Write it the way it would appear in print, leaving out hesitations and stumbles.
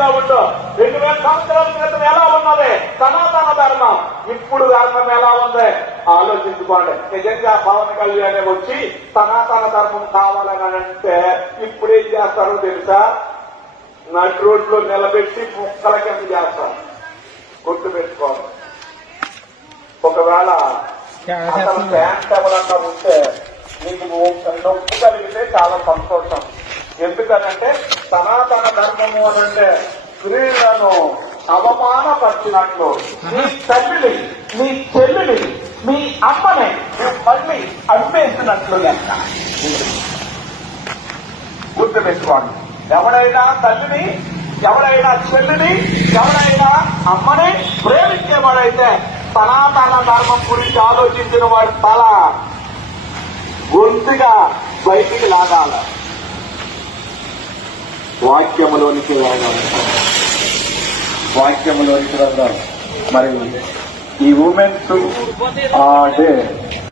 ఆలోచనగా ఉండు. 2000 సంవత్సరాల క్రితం ఎలా ఉన్నది సనాతన ధర్మం, ఇప్పుడు ధర్మం ఎలా ఉంది ఆలోచించుకోండి. నిజంగా పవన్ కళ్యాణ్ వచ్చి సనాతన ధర్మం కావాలని అంటే ఇప్పుడు ఏం చేస్తారో తెలుసా? నటు రోడ్లో నిలబెట్టి ముక్కల కింద చేస్తారు. గుర్తు పెట్టుకోండి. ఒకవేళ అసలు ప్యాంట్ ఎవరన్నా ఉంటే నీకు నొప్పి కలిగితే చాలా సంతోషం. ఎందుకనంటే సనాతన ధర్మము అనంటే స్త్రీలను అవమానపరిచినట్లు నీ తల్లిని, నీ చెల్లిని, మీ అమ్మని మళ్ళీ అమ్మేసినట్లు లెక్క. గుర్తు పెట్టుకోండి. ఎవడైనా తల్లిని, ఎవడైనా చెల్లిని, ఎవడైనా అమ్మని ప్రేమించేవాడైతే సనాతన ధర్మం గురించి ఆలోచించిన వాడి తల గొంతుగా బయటికి లాగాల, వాక్యములోనికి లాగాలి. వాక్యములోనికి వెళ్దాం. మరి ఈ ఉమెన్స్ డే